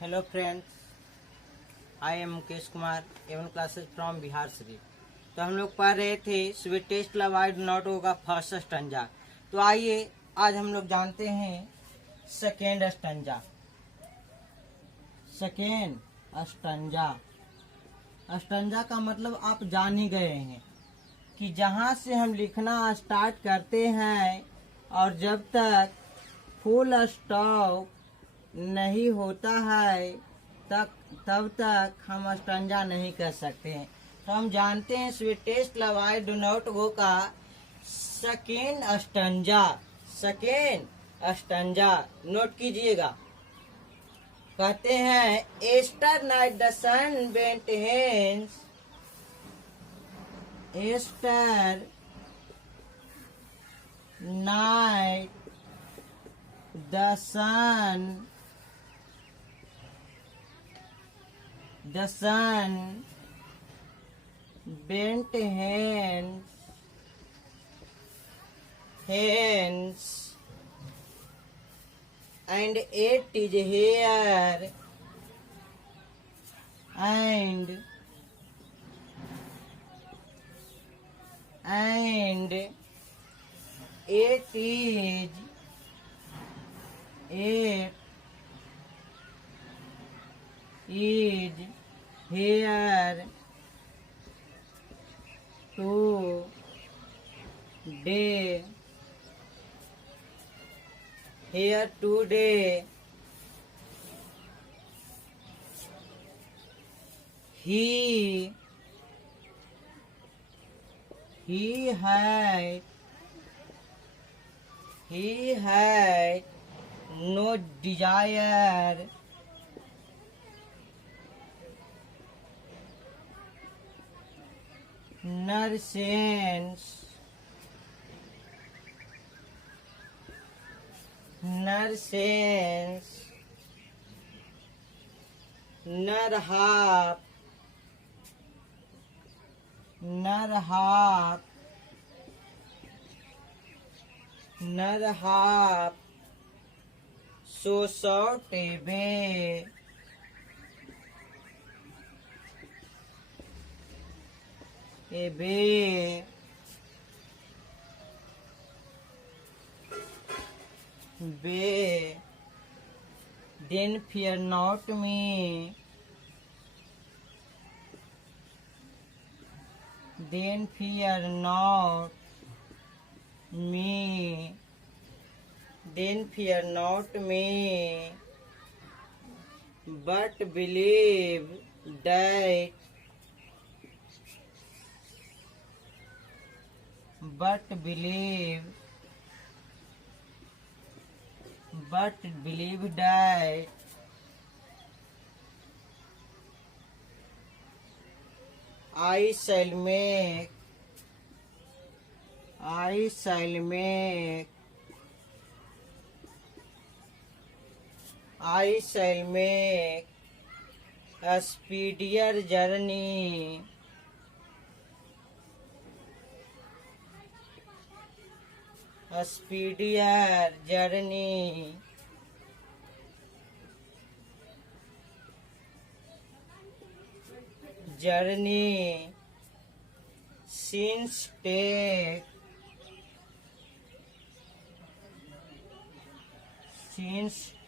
Hello friends, I am Mukesh Kumar, 11 classes from Bihar Sharif. तो हम लोग पढ़ रहे थे sweetest love I do not होगा फर्स्ट स्टंजा। तो आइए आज हम लोग जानते हैं second stanza. Second stanza, stanza का मतलब आप जान ही गए हैं कि जहाँ से हम लिखना स्टार्ट करते हैं और जब तक फुल स्टॉप नहीं होता है तब तक हम स्टंजा नहीं कर सकते हैं। तो हम जानते हैं sweetest love I do not go का second stanza. Second stanza note कीजिएगा। कहते हैं ester night the sun went hence, ester night the sun bent hence and it is here and it is here today. Here today he had no desire nor sense nor half so short a way then fear not me, but believe that I shall make a speedier journey since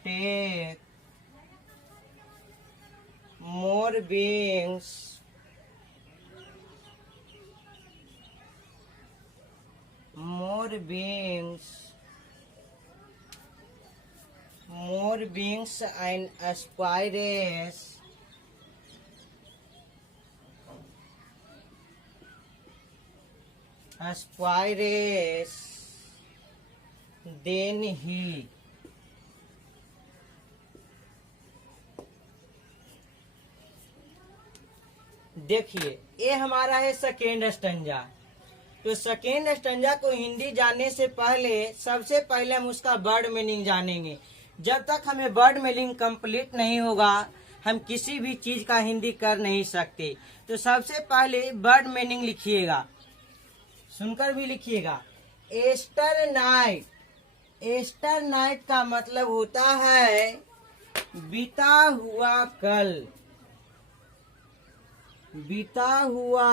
take more beings and aspires then he। देखिए ये हमारा है second stanza. तो second stanza को हिंदी जानने से पहले सबसे पहले हम उसका वर्ड मीनिंग जानेंगे। जब तक हमें वर्ड मीनिंग कंप्लीट नहीं होगा हम किसी भी चीज का हिंदी कर नहीं सकते। तो सबसे पहले वर्ड मीनिंग लिखिएगा, सुनकर भी लिखिएगा। एस्टर नाइट का मतलब होता है बीता हुआ कल, बीता हुआ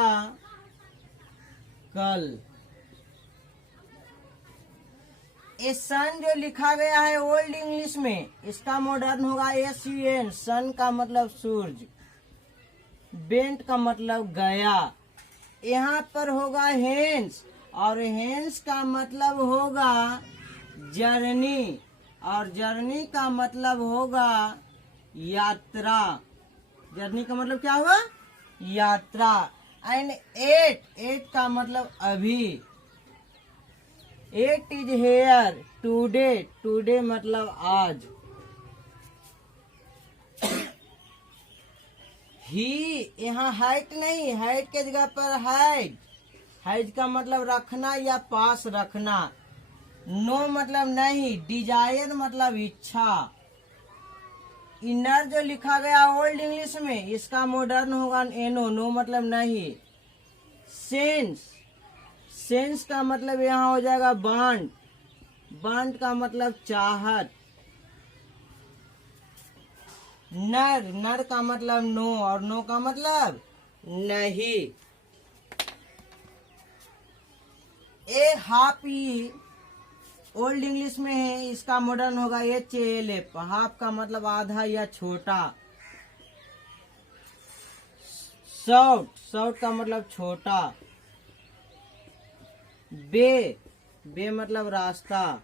कल। ये सन जो लिखा गया है ओल्ड इंग्लिश में, इसका मॉडर्न होगा SUN। सन का मतलब सूरज, बेंट का मतलब गया। यहाँ पर होगा हेंस, और हेंस का मतलब होगा जर्नी, और जर्नी का मतलब होगा यात्रा। जर्नी का मतलब क्या हुआ? यात्रा। एंड एट का मतलब अभी। It is here today, today मतलब आज। ही, यहाँ हाइट नहीं, हाइट के जगह पर हाइड। हाइड का मतलब रखना या पास रखना। नो मतलब नहीं, डिजायर मतलब इच्छा। इनर जो लिखा गया ओल्ड इंग्लिश में, इसका मॉडर्न होगा एनो। नो मतलब नहीं। सेंस, सेंस का मतलब यहाँ हो जाएगा बांट। बांट का मतलब चाहत। नर, नर का मतलब नो, और नो का मतलब नहीं। ए हाफी ओल्ड इंग्लिश में है, इसका मॉडर्न होगा HALF। हाफ का मतलब आधा या छोटा। शॉर्ट, शॉर्ट का मतलब छोटा। बे, बे मतलब रास्ता।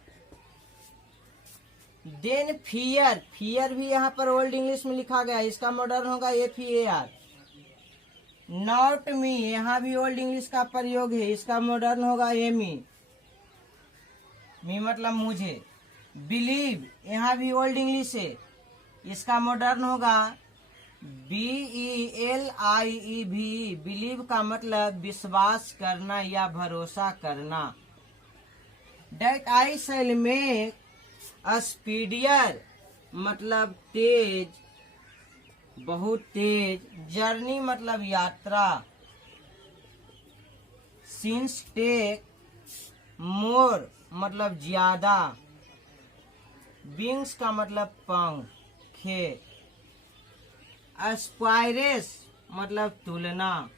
देन फियर, फियर भी यहाँ पर ओल्ड इंग्लिश में लिखा गया है, इसका मॉडर्न होगा FEAR। नॉट मी, यहाँ भी ओल्ड इंग्लिश का प्रयोग है, इसका मॉडर्न होगा ME। मी मतलब मुझे। बिलीव, यहाँ भी ओल्ड इंग्लिश है, इसका मॉडर्न होगा BELIEV। बिलीव का मतलब विश्वास करना या भरोसा करना। डेट आई शैल मेक स्पीडियर मतलब तेज, बहुत तेज। जर्नी मतलब यात्रा। सिंस टेक मोर मतलब ज्यादा। विंग्स का मतलब पंखे। एस्पायरेस मतलब तुलना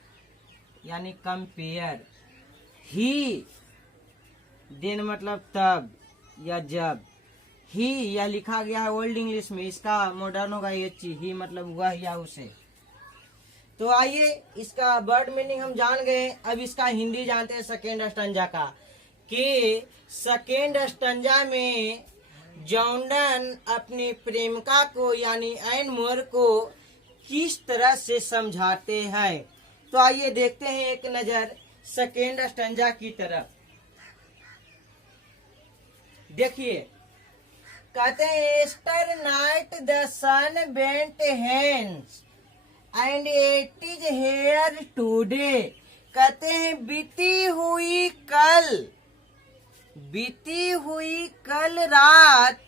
यानी कंपेयर। ही, देन मतलब तब या जब। ही यह लिखा गया है ओल्ड इंग्लिश में, इसका मॉडर्न होगा HE। ही मतलब वह या उसे। तो आइए इसका वर्ड मीनिंग हम जान गए, अब इसका हिंदी जानते हैं सेकेंड स्टंजा का। कि सेकेंड स्टंजा में जॉनडन अपनी प्रेमिका को यानी एन मोर को किस तरह से समझाते हैं। तो आइए देखते हैं एक नजर सेकेंड स्टंजा की तरफ। देखिए, कहते हैं ester night the sun bent hands and it is here today. कहते हैं बीती हुई कल, बीती हुई कल रात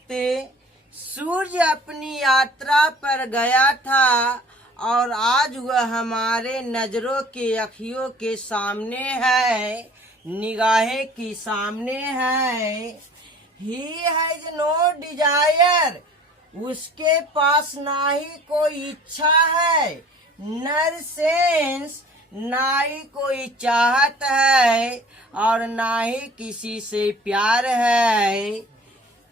सूर्य अपनी यात्रा पर गया था और आज वह हमारे नजरों के अखियों के सामने है, निगाहें की सामने है। ही हैज नो डिजायर, उसके पास ना ही कोई इच्छा है। नर सेंस, ना ही कोई चाहत है, और ना ही किसी से प्यार है।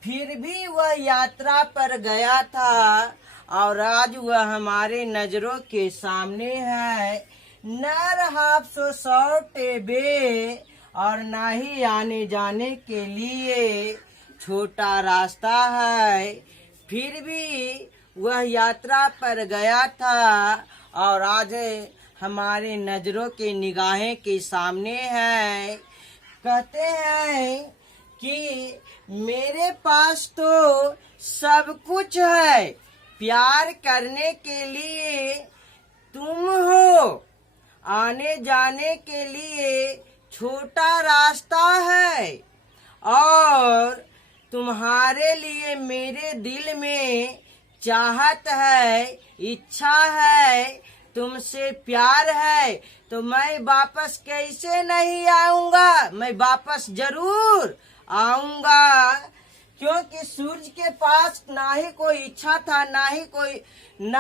फिर भी वह यात्रा पर गया था और आज वह हमारे नजरों के सामने है। नर हाफ सो शॉर्ट बे, और ना ही आने जाने के लिए छोटा रास्ता है। फिर भी वह यात्रा पर गया था और आज हमारे नजरों के निगाहें के सामने है। कहते हैं कि मेरे पास तो सब कुछ है, प्यार करने के लिए तुम हो, आने जाने के लिए छोटा रास्ता है, और तुम्हारे लिए मेरे दिल में चाहत है, इच्छा है, तुमसे प्यार है। तो मैं वापस कैसे नहीं आऊंगा, मैं वापस जरूर आऊंगा। क्योंकि सूरज के पास ना ही कोई इच्छा था, ना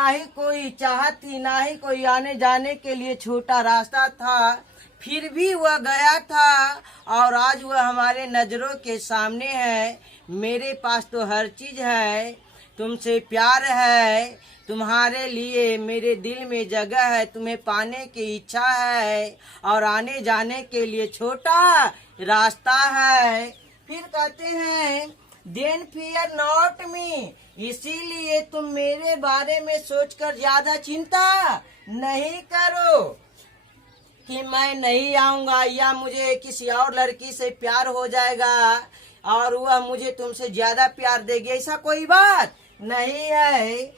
ही कोई चाहत थी, ना ही कोई आने जाने के लिए छोटा रास्ता था, फिर भी वह गया था और आज वह हमारे नजरों के सामने है। मेरे पास तो हर चीज है, तुमसे प्यार है, तुम्हारे लिए मेरे दिल में जगह है, तुम्हें पाने की इच्छा है और आने जाने के लिए छोटा रास्ता है। फिर कहते हैं देन फियर नॉट मी, इसीलिए तुम मेरे बारे में सोचकर ज्यादा चिंता नहीं करो कि मैं नहीं आऊंगा या मुझे किसी और लड़की से प्यार हो जाएगा और वह मुझे तुमसे ज्यादा प्यार देगी, ऐसा कोई बात नहीं है।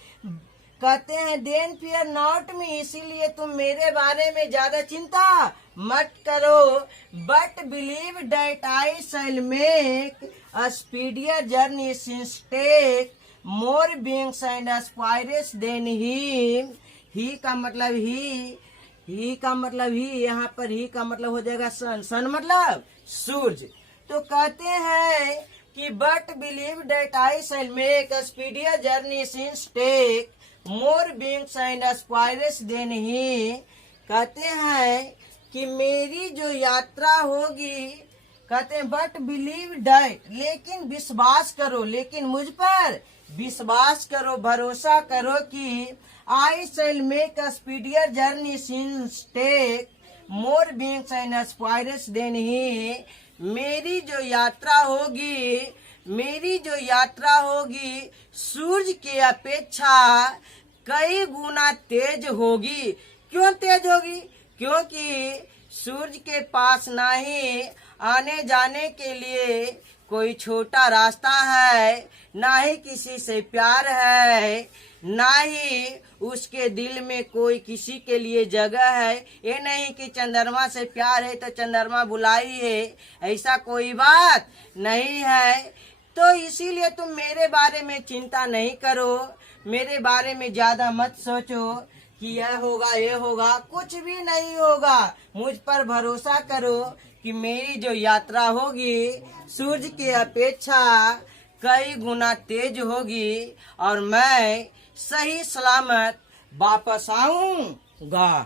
कहते हैं देन फियर नॉट मी, इसीलिए तुम मेरे बारे में ज्यादा चिंता मत करो, but believe that I shall make a speedier journey since take more beings and aspires than him. He का मतलब ही का मतलब यहाँ पर ही का मतलब हो जाएगा सन, सन मतलब सूरज। तो कहते हैं कि but believe that I shall make a speedier journey since take more beings and aspires than he. कहते हैं कि मेरी जो यात्रा होगी, कहते हैं बट बिलीव डैट, लेकिन विश्वास करो, लेकिन मुझ पर विश्वास करो, भरोसा करो कि I shall make a speedier journey since take more beings and aspires than he. मेरी जो यात्रा होगी सूरज की अपेक्षा कई गुना तेज होगी। क्यों तेज होगी? क्योंकि सूरज के पास ना ही आने जाने के लिए कोई छोटा रास्ता है, ना ही किसी से प्यार है, ना ही उसके दिल में कोई किसी के लिए जगह है। ये नहीं कि चंद्रमा से प्यार है तो चंद्रमा बुलाई है, ऐसा कोई बात नहीं है। तो इसीलिए तुम मेरे बारे में चिंता नहीं करो, मेरे बारे में ज्यादा मत सोचो कि यह होगा ये होगा, कुछ भी नहीं होगा। मुझ पर भरोसा करो कि मेरी जो यात्रा होगी सूरज की अपेक्षा कई गुना तेज होगी और मैं सही सलामत वापस आऊंगा।